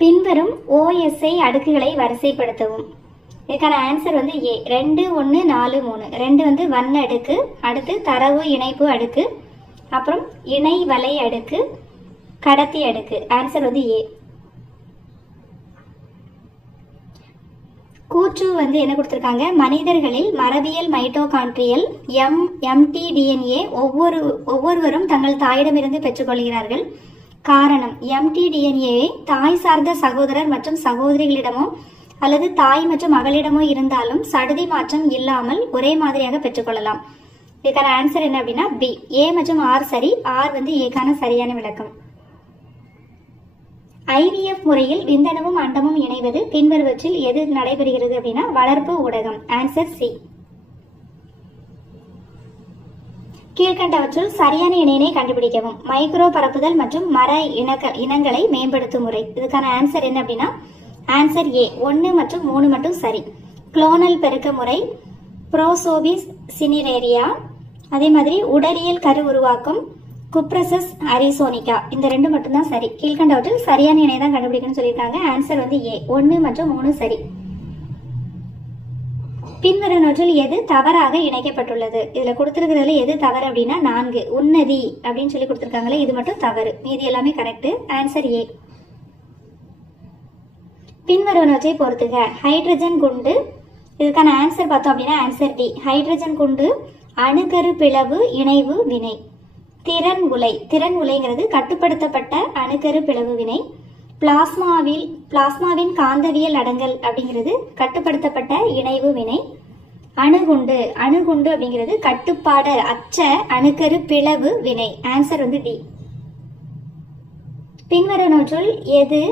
பின்வரும் OSI அடுக்குகளை வரிசைப்படுத்தவும். இதுக்கான ஆன்சர் வந்து ஏ. 2 1 4 3. 2 வந்து வண்ண அடுக்கு, அடுத்து தரவு இணைப்பு அடுக்கு, அப்புறம் இணை வலை அடுக்கு, கடத்தி அடுக்கு. ஆன்சர் வந்து ஏ. கூற்று வந்து என்ன கொடுத்திருக்காங்க? மனிதர்களில் மரபியல் மைட்டோகாண்ட்ரியல் mtDNA ஒவ்வொருவரும் தங்கள் தாயிடமிருந்து பெற்றுக்கொள்கிறார்கள். காரணம், mtDNA-வை தாய் சார்ந்த சகோதரர் மற்றும் சகோதரிகளிடமோ அல்லது தாய் மற்றும் மகளிடமோ இருந்தாலும் சடுதி மாற்றம் இல்லாமல் ஒரே மாதிரியாக பெற்றுக்கொள்ளலாம். இதுக்கான ஆன்சர் என்ன அப்படின்னா பி. ஏ மற்றும் ஆர் சரி. ஆர் வந்து ஏக்கான சரியான விளக்கம். IVF முறையில் விந்தணுவும் அண்டமும் இணைவது பின்வருவற்றில் எது நடைபெறுகிறது அப்படின்னா வளர்ப்பு ஊடகம். Answer C. கீழ்கண்டவற்றுள் சரியான இணையினை கண்டுபிடிக்கவும். மைக்ரோ பரப்புதல் மற்றும் மர இனங்களை மேம்படுத்தும் முறை. இதுக்கான ஆன்சர் என்ன அப்படின்னா ஆன்சர் ஏ. 1 மற்றும் 3 மட்டும் சரி. குளோனல் பெருக்க முறை, புரோசோபிஸ் சினிரேரியா, அதே மாதிரி உடலியல் கரு உருவாக்கும், குப்ரசஸ் அரிசோனிகா. இந்த 2 மட்டும் தான் சரி. கீழ்கண்டவற்றில் சரியான இணை தான் கண்டுபிடிக்கணும்னு சொல்லியிருக்காங்க. ஆன்சர் வந்து ஏ. 1 மற்றும் 3 சரி. பின்வருவனவற்றில் எது தவறாக இணைக்கப்பட்டுள்ளது? இதுல கொடுத்திருக்கிறதுல எது தவறு அப்படின்னா 4 உன்னதி அப்படின்னு சொல்லி கொடுத்திருக்காங்களே, இது மட்டும் தவறு. மீதி எல்லாமே கரெக்ட். Answer A. பின்வருவனவற்றை பொறுத்துக. ஹைட்ரஜன் குண்டு. இதுக்கான ஆன்சர் பார்த்தோம் அப்படின்னா ஆன்சர் டி. ஹைட்ரஜன் குண்டு அணுக்கரு பிளவு இணைவு வினை. திறன் உலைங்கிறது கட்டுப்படுத்தப்பட்ட அணுக்கரு பிளவு வினை. பிளாஸ்மாவின் காந்தவியல் அடங்கல் அப்படிங்கிறது கட்டுப்படுத்தப்பட்ட இணைவு வினை. அணுகுண்டு அப்படிங்கிறது கட்டுப்பாடு அற்ற அணுக்கரு பிளவு வினை. ஆன்சர் வந்து டி. பின்வருவனவற்றுள் எது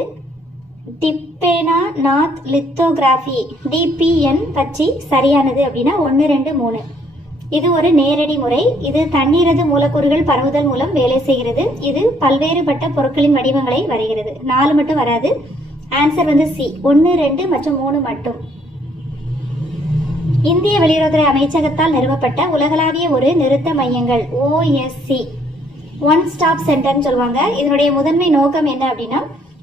டிப்பேனா நாத் லித்தோகிராஃபி DPN பற்றி சரியானது அப்படின்னா 1 2 3. இது ஒரு நேரடி முறை. இது தண்ணீரது மூலக்கூறுகள் பரவுதல் மூலம் வேலை செய்கிறது. இது பல்வேறுபட்ட பொருட்களின் வடிவங்களை வரைகிறது. 4 மட்டும் வராது. ஆன்சர் வந்து சி. 1 2 மற்றும் 3 மட்டும். இந்திய வெளியுறவுத்துறை அமைச்சகத்தால் நிறுவப்பட்ட உலகளாவிய ஒரு நிறுத்த மையங்கள் OSC, ஒன் ஸ்டாப் சென்டர்னு சொல்லுவாங்க. இதனுடைய முதன்மை நோக்கம் என்ன அப்படின்னா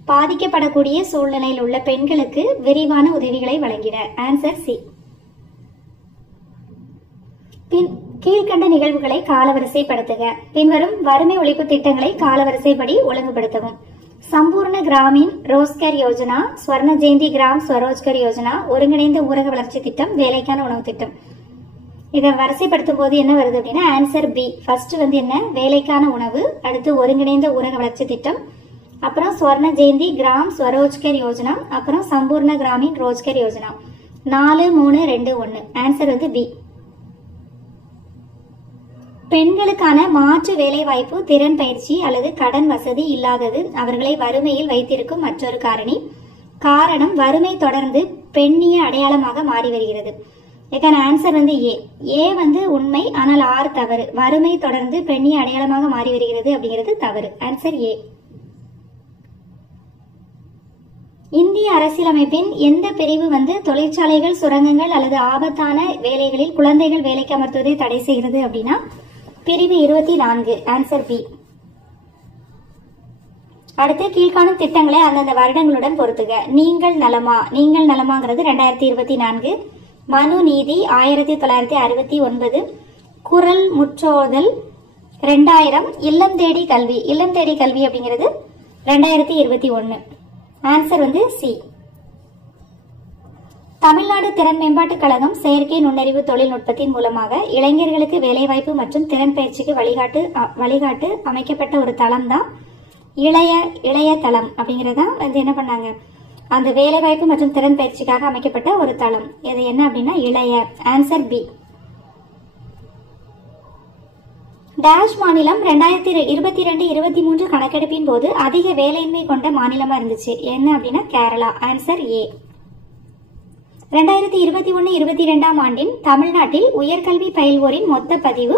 பாதிக்கப்படக்கூடிய சூழ்நிலையில் உள்ள பெண்களுக்கு விரிவான உதவிகளை வழங்கின. Answer C. கீழ்கண்ட நிகழ்வுகளை காலவரிசைப்படுத்துக. பின்வரும் வறுமை ஒழிப்பு திட்டங்களை காலவரிசைப்படி ஒழுங்குபடுத்தவும். சம்பூர்ண கிராமீன் ரோஸ்கர் யோஜனா, ஸ்வர்ண ஜெயந்தி கிராம் ஸ்வரோஜ்கர் யோஜனா, ஒருங்கிணைந்த ஊரக வளர்ச்சி திட்டம், வேலைக்கான உணவு திட்டம். இதை வரிசைப்படுத்தும் போது என்ன வருது அப்படின்னா ஆன்சர் பி. ஃபர்ஸ்ட் வந்து என்ன? வேலைக்கான உணவு, அடுத்து ஒருங்கிணைந்த ஊரக வளர்ச்சி திட்டம், அப்புறம் ஸ்வர்ண ஜெயந்தி கிராம் ஸ்வரோஜ்கர் யோஜனா, அப்புறம் சம்பூர்ண கிராமீன் ரோஜ்கர் யோஜனா. 4 3 2 1. ஆன்சர் வந்து பி. பெண்களுக்கான மாற்று வேலைவாய்ப்பு, திறன் பயிற்சி அல்லது கடன் வசதி இல்லாதது அவர்களை வறுமையில் வைத்திருக்கும் மற்றொரு காரணி. காரணம், வறுமை தொடர்ந்து பெண்ணிய அடையாளமாக மாறி வருகிறது. இதுக்கான ஆன்சர் வந்து ஏ. ஏ வந்து உண்மை, ஆனால் ஆர் தவறு. வறுமை தொடர்ந்து பெண்ணிய அடையாளமாக மாறி வருகிறது அப்படிங்கிறது தவறு. Answer A. இந்திய அரசியலமைப்பின் எந்த பிரிவு வந்து தொழிற்சாலைகள், சுரங்கங்கள் அல்லது ஆபத்தான வேலைகளில் குழந்தைகள் வேலைக்கு அமர்த்துவதை தடை செய்கிறது அப்படின்னா பிரிவு 24. Answer B. அடுத்து கீழ்காணும் திட்டங்களை அந்தந்த வருடங்களுடன் பொறுத்துக. நீங்கள் நலமாங்கிறது 2024, மனு நீதி 1969, குரல் முற்றோதல் 2000, இல்லம் தேடி கல்வி அப்படிங்கிறது 2021. ஆன்சர் வந்து சி. தமிழ்நாடு திறன் மேம்பாட்டுக் கழகம் செயற்கை நுண்ணறிவு தொழில்நுட்பத்தின் மூலமாக இளைஞர்களுக்கு வேலைவாய்ப்பு மற்றும் திறன் பயிற்சிக்கு வழிகாட்டு அமைக்கப்பட்ட ஒரு தளம் தான் இளைய தளம் அப்படிங்கறதா வந்து என்ன பண்ணாங்க, அந்த வேலைவாய்ப்பு மற்றும் திறன் பயிற்சிக்காக அமைக்கப்பட்ட ஒரு தளம். இது என்ன அப்படின்னா இளைய. Answer B. டேஷ் மாநிலம் 2022-23 கணக்கெடுப்பின் போது அதிக வேலையின்மை கொண்ட மாநிலமா இருந்துச்சு. என்ன அப்படின்னா கேரளா. Answer A. 2021-22 ஆண்டின் தமிழ்நாட்டில் உயர்கல்வி பயில்வோரின் மொத்த பதிவு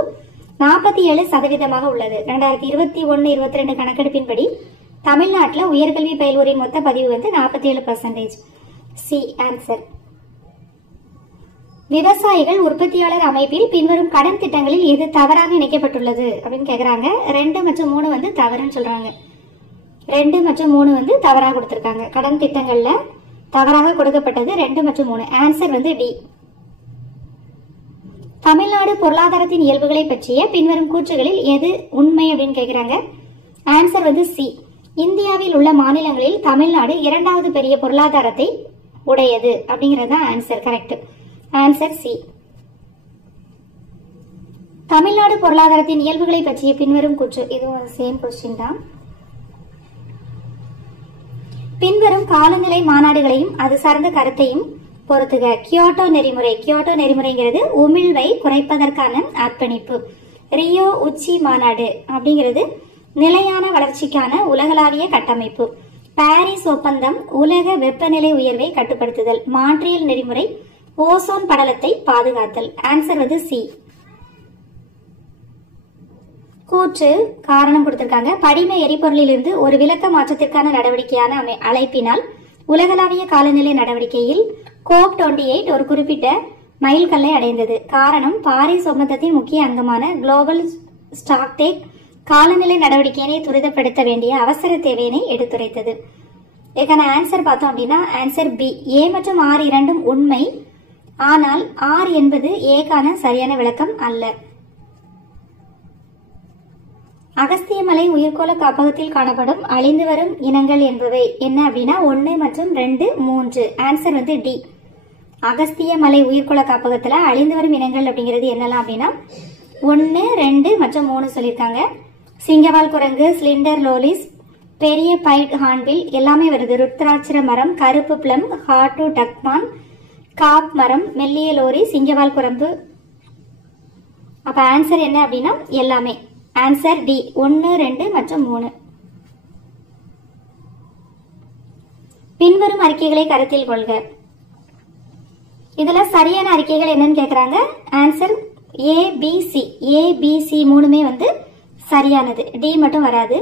47% உள்ளது. 2021-22 கணக்கெடுப்பின்படி தமிழ்நாட்டில் உயர்கல்வி பயில்வோரின் மொத்த பதிவு வந்து 47%. C answer. விவசாயிகள் உற்பத்தியாளர் அமைப்பில் பின்வரும் கடன் திட்டங்களில் எது தவறாக இணைக்கப்பட்டுள்ளது அப்படின்னு கேக்குறாங்க. 2 மற்றும் 3 வந்து தவறுன்னு சொல்றாங்க. 2 மற்றும் 3 வந்து தவறாக கொடுத்திருக்காங்க. கடன் திட்டங்கள்ல தவறாக கொடுக்கப்பட்டது 2 மற்றும் 3. ஆன்சர் வந்து டி. தமிழ்நாடு பொருளாதாரத்தின் இயல்புகளை பற்றிய பின்வரும் கூற்றுகளில் எது உண்மை அப்படின்னு கேக்குறாங்க. ஆன்சர் வந்து சி. இந்தியாவில் உள்ள மாநிலங்களில் தமிழ்நாடு 2வது பெரிய பொருளாதாரத்தை உடையது அப்படிங்கிறது தான் answer. Correct. Answer C. Tamil Nadu பொருளாதாரத்தின் இயல்புகளை பற்றிய பின்வரும் கூற்று. இதுவும் சேம் கொஸ்டின் தான். பின்வரும் காலநிலை மாநாடுகளையும் அது சார்ந்த கருத்தையும் பொறுத்துக. கியோட்டோ நெறிமுறை. கியோட்டோ நெறிமுறைங்கிறது உமிழ்வை குறைப்பதற்கான அர்ப்பணிப்பு. ரியோ உச்சி மாநாடு அப்படிங்கிறது நிலையான வளர்ச்சிக்கான உலகளாவிய கட்டமைப்பு. பாரிஸ் ஒப்பந்தம் உலக வெப்பநிலை உயர்வை கட்டுப்படுத்துதல். மான்ட்ரியல் நெறிமுறை ஓசோன் படலத்தை பாதுகாத்தல். ஆன்சர் வந்து சி. கூற்று காரணம் கொடுத்திருக்காங்க. படிம எரிபொருளிலிருந்து ஒரு விலக்க மாற்றத்திற்கான நடவடிக்கையான அழைப்பினால் உலகளாவிய காலநிலை நடவடிக்கையில் COP28 ஒரு குறிப்பிட்ட மைல்கல்லை அடைந்தது. காரணம் பாரிஸ் ஒப்பந்தத்தின் முக்கிய அங்கமான குளோபல் ஸ்டாக்டேக் காலநிலை நடவடிக்கையினை துரிதப்படுத்த வேண்டிய அவசர தேவையினை எடுத்துரைத்தது. இதுக்கான ஆன்சர் பார்த்தோம் அப்படின்னா ஆன்சர் பி. ஏ மற்றும் ஆர் இரண்டும் உண்மை. ஆனால் ஆர் என்பது ஏக்கான சரியான விளக்கம் அல்ல. அகஸ்தியமலை உயிர்கோள காப்பகத்தில் காணப்படும் அழிந்து வரும் இனங்கள் என்பவை என்ன அப்படின்னா 1 மற்றும் 2, 3. ஆன்சர் வந்து டி. அகஸ்தியமலை உயிர்கோள காப்பகத்துல அழிந்து வரும் இனங்கள் அப்படிங்கிறது என்னலாம் அப்படின்னா 1, 2 மற்றும் 3 சொல்லியிருக்காங்க. சிங்கவால் குரங்கு, ஸ்லிண்டர் லோலிஸ், பெரிய பைட் ஹார்ன்பில் எல்லாமே வருது. ருத்ராட்சர மரம், கருப்பு பிளம், ஹார்டு டக்மான், காப் மரம், மெல்லிய லோரி, சிங்கவால் குரங்கு. அப்ப ஆன்சர் என்ன அப்படின்னா எல்லாமே. Answer D. 1, 2 மற்றும் 3. பின்வரும் அறிக்கைகளை கருத்தில் கொள்க. இதுல சரியான அறிக்கைகள் என்னன்னு கேக்குறாங்க. Answer A B C. A B C மூணுமே வந்து சரியானது. டி மட்டும் வராது.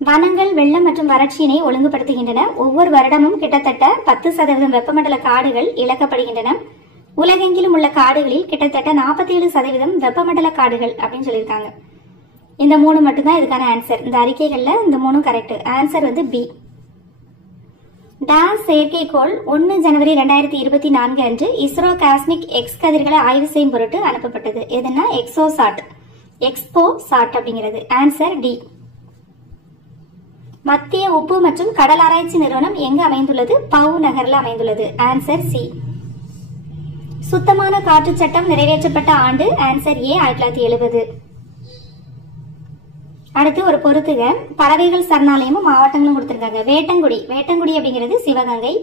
வனங்கள் வெள்ளம் மற்றும் வறட்சியினை ஒழுங்குபடுத்துகின்றன. ஒவ்வொரு வருடமும் கிட்டத்தட்ட 10% வெப்பமண்டல காடுகள் இழக்கப்படுகின்றன. உலகெங்கிலும் உள்ள காடுகளில் கிட்டத்தட்ட 47% வெப்பமண்டல காடுகள் அப்படின்னு சொல்லியிருக்காங்க. இந்த 3 மட்டும்தான் இதுக்கான ஆன்சர். இந்த அறிக்கைகள்ல இந்த 3 கரெக்ட். ஆன்சர் வந்து பி. டாஸ் செயற்கைக்கோள் 1 ஜனவரி 2024 அன்று இஸ்ரோ காஸ்மிக் எக்ஸ் கதிர்களை ஆய்வு செய்யும் பொருட்டு அனுப்பப்பட்டது. எதுனா எக்ஸோசாட். எக்ஸ்போசாட் அப்படிங்கிறது. Answer D. மத்திய உப்பு மற்றும் கடல் ஆராய்ச்சி நிறுவனம் எங்கு அமைந்துள்ளது? பவு நகர்ல அமைந்துள்ளது. Answer C. சுத்தமான காற்று சட்டம் நிறைவேற்றப்பட்ட ஆண்டு? Answer A 1970. அடுத்து ஒரு பொறுத்துக. பறவைகள் சரணாலயமும் மாவட்டங்களும் கொடுத்திருக்காங்க. வேட்டங்குடி. வேட்டங்குடி அப்படிங்கிறது சிவகங்கை.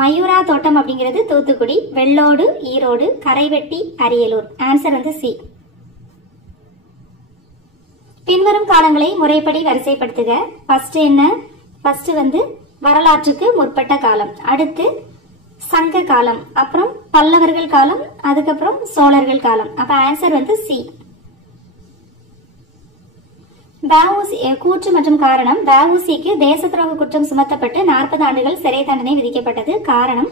மயூரா தோட்டம் அப்படிங்கிறது தூத்துக்குடி. வெள்ளோடு ஈரோடு. கரைவெட்டி அரியலூர். ஆன்சர் வந்து சி. பின்வரும் காலங்களை முறைப்படி வரிசைப்படுத்துக. ஃபர்ஸ்ட் என்ன? ஃபர்ஸ்ட் வந்து வரலாற்றுக்கு முற்பட்ட காலம், அடுத்து சங்க காலம், அப்புறம் பல்லவர்கள் காலம், அதுக்கப்புறம் சோழர்கள் காலம். அப்ப ஆன்சர் வந்து சி. கூற்று மற்றும் காரணம். வஉசிக்கு தேச துரோக குற்றம் சுமத்தப்பட்டு 40 ஆண்டுகள் சிறை தண்டனை விதிக்கப்பட்டது. காரணம்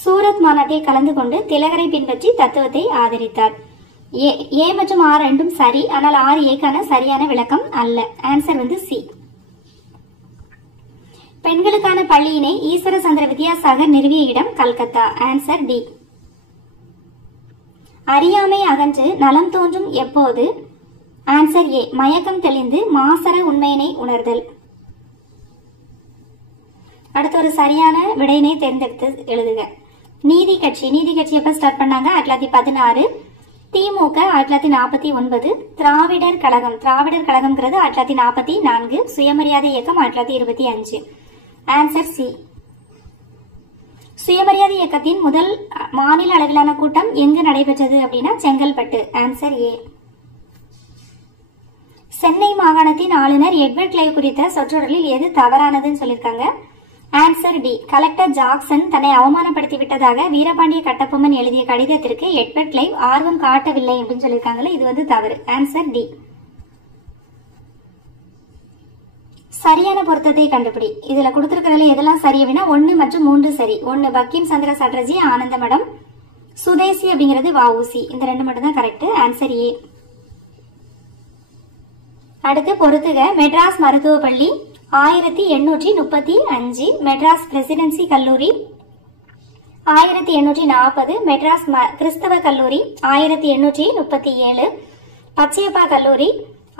சூரத் மாநாட்டில் கலந்து கொண்டு திலகரை பின்பற்றி தத்துவத்தை ஆதரித்தார். ஏ மற்றும் ஆர் ரெண்டும் சரி. ஆனால் ஆர் ஏக்கான சரியான விளக்கம் அல்ல. ஆன்சர் வந்து சி. பெண்களுக்கான பள்ளியினை ஈஸ்வர சந்திர வித்யாசாகர் நிறுவிய இடம் கல்கத்தா. Answer D. அறியாமை அகன்று நலம் தோன்றும் எப்போது? Answer A. மயக்கம் தெளிந்து மாசற உண்மையினை உணர்தல். அடுத்து ஒரு சரியான விடையினை தேர்ந்தெடுத்து எழுதுக. நீதி கட்சி. நீதி கட்சி எப்ப ஸ்டார்ட் பண்ணாங்க? 1916. திமுக 1949. திராவிடர் கழகம். திராவிடர் கழகம்ங்கிறது 1944. சுயமரியாதை இயக்கம் 1925. Answer C. சுயமரியாதை இயக்கத்தின் முதல் மாநில அளவிலான கூட்டம் எங்கு நடைபெற்றது அப்படின்னா செங்கல்பட்டு. Answer A. சென்னை மாகாணத்தின் ஆளுநர் எட்வர்ட் கிளைவ் குறித்த சொற்றொடரில் எது தவறானதுன்னு சொல்லியிருக்காங்க. Answer D. கலெக்டர் ஜாக்சன் தன்னை அவமானப்படுத்தி விட்டதாக வீரபாண்டிய கட்டபொம்மன் எழுதிய கடிதத்திற்கு எட்வர்ட் கிளைவ் ஆர்வம் காட்டவில்லை அப்படின்னு சொல்லியிருக்காங்கல்ல, இது வந்து தவறு. Answer D. சரியான பொருத்தத்தை கண்டுபிடி. இதுல கொடுத்திருக்கிறதுல எதெல்லாம் சரி அப்படின்னா 1 மற்றும் 3 சரி. 1 பக்கிம் சந்திர சாட்டர்ஜி ஆனந்த மடம். சுதேசி அப்படிங்கிறது வஉசி. இந்த 2 மட்டும் தான் கரெக்ட். Answer A. அடுத்து பொறுத்துக. மெட்ராஸ் மருத்துவ பள்ளி 1835 மெட்ராஸ் பிரசிடென்சி கல்லூரி, 1840 மெட்ராஸ் கிறிஸ்தவ கல்லூரி, 1837 பச்சையப்பா கல்லூரி,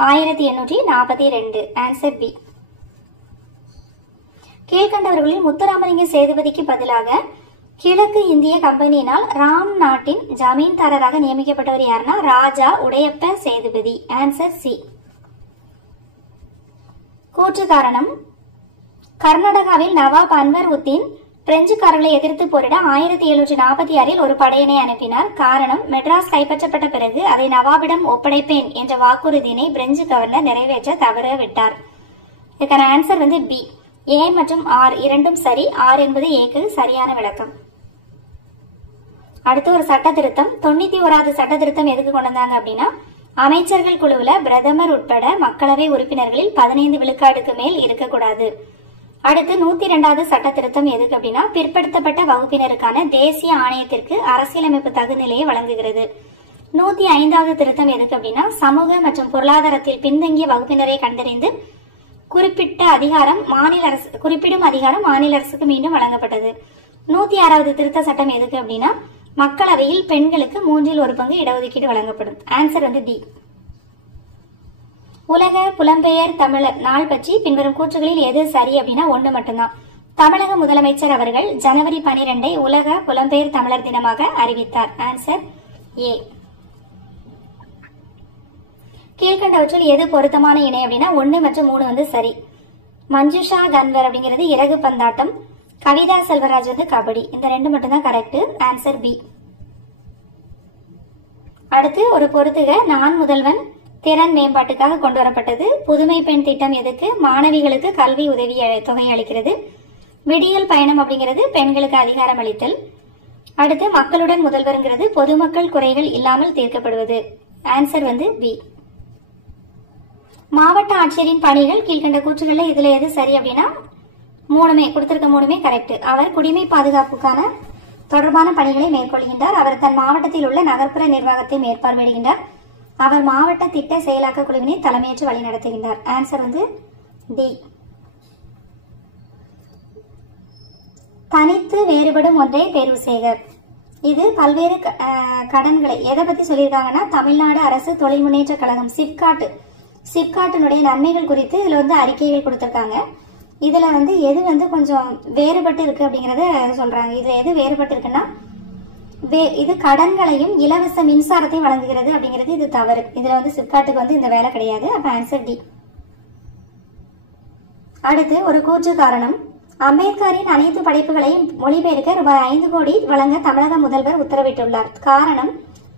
1842. Answer B. கீழ்கண்டவர்களில் முத்துராமலிங்க சேதுபதிக்கு பதிலாக கிழக்கு இந்திய கம்பெனியினால் ராம் நாட்டின் ஜமீன்தாரராக நியமிக்கப்பட்டவர் யாருன்னா ராஜா உடையப்ப சேதுபதி. Answer C. கூற்று காரணம். கர்நாடகாவில் நவாப் அன்வர் உத்தீன் பிரெஞ்சுக்காரர்களை எதிர்த்து போரிட 1746 ஒரு படையணை அனுப்பினார். காரணம், மெட்ராஸ் கைப்பற்றப்பட்ட பிறகு அதை நவாபிடம் ஒப்படைப்பேன் என்ற வாக்குறுதியினை பிரெஞ்சு கவர்னர் நிறைவேற்ற தவறவிட்டார். இதுக்கான ஆன்சர் வந்து பி. ஏ மற்றும் ஆர் இரண்டும் சரி. ஆர் என்பது ஏக்கு சரியான விளக்கம். அடுத்து ஒரு சட்ட திருத்தம். 91வது சட்ட திருத்தம் எதுக்கு கொண்டு வந்தாங்க அப்படின்னா, அமைச்சர்கள் குழுவுல பிரதமர் உட்பட மக்களவை உறுப்பினர்களில் 15 விழுக்காடுக்கு மேல் இருக்கக்கூடாது. அடுத்து 102வது சட்ட திருத்தம் எதுக்கு அப்படின்னா, பிற்படுத்தப்பட்ட வகுப்பினருக்கான தேசிய ஆணையத்திற்கு அரசியலமைப்பு தகுநிலையை வழங்குகிறது. 105வது திருத்தம் எதுக்கு அப்படின்னா, சமூக மற்றும் பொருளாதாரத்தில் பின்தங்கிய வகுப்பினரை கண்டறிந்து குறிப்பிடும் அதிகாரம் மாநில அரசுக்கு மீண்டும் வழங்கப்பட்டது. 106வது திருத்த சட்டம் எதுக்கு அப்படின்னா, மக்களவையில் பெண்களுக்கு 1/3 இடஒதுக்கீடு வழங்கப்படும். ஆன்சர் வந்து டி. உலக புலம்பெயர் தமிழர் நாள் பற்றி பின்வரும் கூற்றுகளில் எது சரி அப்படின்னா 1 மட்டும்தான். தமிழக முதலமைச்சர் அவர்கள் ஜனவரி 12 உலக புலம்பெயர் தமிழர் தினமாக அறிவித்தார். Answer A. கீழ்கண்டவற்றில் எது பொருத்தமான இணை அப்படின்னா 1 மற்றும் 3 வந்து சரி. மஞ்சுஷா கன்வர் அப்படிங்கிறது இறகு பந்தாட்டம், கவிதா செல்வராஜ் வந்து கபடி. இந்த 2 மட்டும் தான் கரெக்ட். Answer B. அடுத்து ஒரு பொறுத்துக. நான் முதல்வன் திறன் மேம்பாட்டுக்காக கொண்டு வரப்பட்டது. புதுமை பெண் திட்டம் எதுக்கு? மாணவிகளுக்கு கல்வி உதவி தொகை அளிக்கிறது. விடியல் பயணம் அப்படிங்கிறது பெண்களுக்கு அதிகாரம் அளித்தல். அடுத்து மக்களுடன் முதல்வருங்கிறது பொதுமக்கள் குறைகள் இல்லாமல் தீர்க்கப்படுவது. ஆன்சர் வந்து பி. மாவட்ட ஆட்சியரின் பணிகள் கீழ்கண்ட கூற்றுகள்ல இதுல எது சரி அப்படின்னா 3மே கொடுத்திருக்க 3மே கரெக்ட். அவர் குடிமை பாதுகாப்புக்கான தொடர்பான பணிகளை மேற்கொள்கின்றார். அவர் தன் மாவட்டத்தில் உள்ள நகர்ப்புற நிர்வாகத்தை மேற்பார்வையிடுகின்றார். அவர் மாவட்ட திட்ட செயலாக்க குழுவினை தலைமையேற்று வழிநடத்துகின்றார். ஆன்சர் வந்து டி. தனித்து வேறுபடும் ஒன்றை தேர்வு செய்க. இது பல்வேறு கடன்களை எதை பத்தி சொல்லியிருக்காங்கன்னா, தமிழ்நாடு அரசு தொழில் முன்னேற்ற கழகம் சிப்காட்டினுடைய நன்மைகள் குறித்து இதுல வந்து அறிக்கைகள் கொடுத்திருக்காங்க. இதுல வந்து எது வந்து கொஞ்சம் வேறுபட்டு இருக்கு அப்படிங்கறத சொல்றாங்க. இதுல எது வேறுபட்டு இருக்குன்னா, இது கடன்களையும் இலவச மின்சாரத்தையும் வழங்குகிறது அப்படிங்கிறது இது தவறு. இதுல வந்து சிப்காட்டுக்கு வந்து இந்த வேலை கிடையாது. அப்ப ஆன்சர் டி. அடுத்து ஒரு கூற்று காரணம். அம்பேத்கரின் அனைத்து படைப்புகளையும் மொழிபெயர்க்க ரூபாய் 5 கோடி வழங்க தமிழக முதல்வர் உத்தரவிட்டுள்ளார். காரணம்,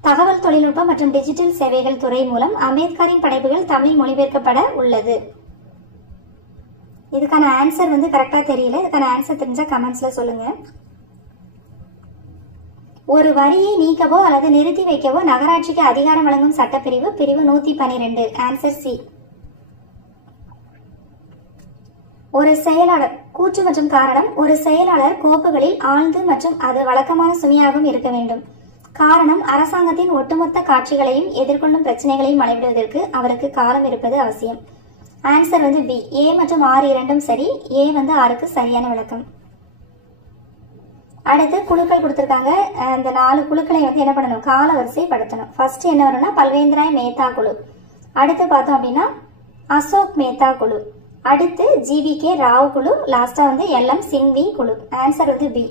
தகவல் தொழில்நுட்பம் மற்றும் டிஜிட்டல் சேவைகள் துறை மூலம் அம்பேத்கரின் படைப்புகள் தமிழ் மொழிபெயர்க்கப்பட உள்ளது. இதுக்கான ஆன்சர் வந்து கரெக்டா தெரியல. இதுக்கான ஆன்சர் தெரிஞ்சா கமெண்ட்ஸ்ல சொல்லுங்க. ஒரு வரியை நீக்கவோ அல்லது நிறுத்தி வைக்கவோ நகராட்சிக்கு அதிகாரம் வழங்கும் சட்டப்பிரிவு பிரிவு 112. Answer C. ஒரு செயலாளர் கூற்று மற்றும் காரணம். ஒரு செயலாளர் கோப்புகளில் ஆழ்ந்து மற்றும் அது வழக்கமான சுமையாகவும் இருக்க வேண்டும். காரணம், அரசாங்கத்தின் ஒட்டுமொத்த காட்சிகளையும் எதிர்கொள்ளும் பிரச்சனைகளையும் அளவிடுவதற்கு அவருக்கு காலம் இருப்பது அவசியம். ஆன்சர் வந்து பி. ஏ மற்றும் ஆர் இரண்டும் சரி. ஏ வந்து ஆருக்கு சரியான விளக்கம். அடுத்து குழுக்கள் கொடுத்திருக்காங்க. இந்த 4 குழுக்களை வந்து என்ன பண்ணணும்? கால வரிசைப்படுத்தணும். ஃபர்ஸ்ட் என்ன வரும்னா பல்வேந்திராய் மேத்தா குழு. அடுத்து பார்த்தோம் அப்படின்னா அசோக் மேத்தா குழு. அடுத்து ஜிவிகே ராவ் குழு. லாஸ்டா வந்து எல்எம் சிங்வி குழு. ஆன்சர் வந்து பி.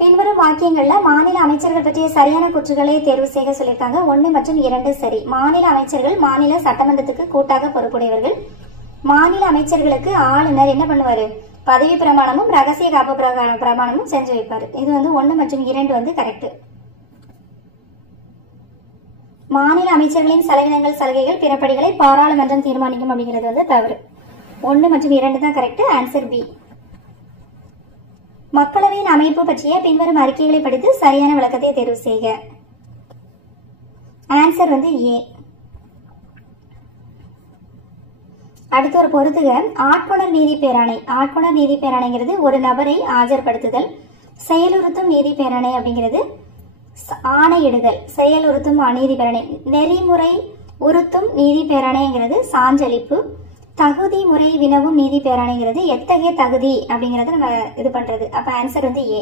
பின்வரும் வாக்கியங்கள்ல மாநில அமைச்சர்கள் பற்றிய சரியான கூற்றுகளை தேர்வு செய்ய சொல்லியிருக்காங்க. 1 மற்றும் 2 சரி. மாநில அமைச்சர்கள் மாநில சட்டமன்றத்துக்கு கூட்டாக பொறுப்புடையவர்கள். மாநில அமைச்சர்களுக்கு ஆளுநர் என்ன பண்ணுவாரு? பதவி பிரமாணமும் ரகசிய காப்பு பிரமாணமும் செஞ்சு வைப்பாரு. இது வந்து 1 மற்றும் 2 வந்து கரெக்ட். மாநில அமைச்சர்களின் செலவினங்கள் சலுகைகள் பிறப்படிகளை பாராளுமன்றம் தீர்மானிக்கும் அப்படிங்கிறது வந்து தவறு. 1 மற்றும் 2 தான் கரெக்ட். Answer B. மக்களவையின் அமைப்பு பற்றிய பின்வரும் அறிக்கைகளை படித்து சரியான விளக்கத்தை தேர்வு செய்க. ஆன்சர் வந்து ஏ. அடுத்து ஒரு பொறுத்துக. ஆட்கொணர் நீதி பேராணை. ஆட்கொணர் நீதி பேராணைங்கிறது ஒரு நபரை ஆஜர்படுத்துதல். செயலுறுத்தும் நீதி பேராணை அப்படிங்கிறது ஆணையிடுதல். செயலுறுத்தும் நீதி பேராணை. நெறிமுறை உறுத்தும் நீதி பேராணைங்கிறது சான்றளிப்பு. தகுதி முறை வினவும் நீதி பேராணைங்கிறது எத்தகைய தகுதி அப்படிங்கறத நம்ம இது பண்றது. அப்ப ஆன்சர் வந்து ஏ.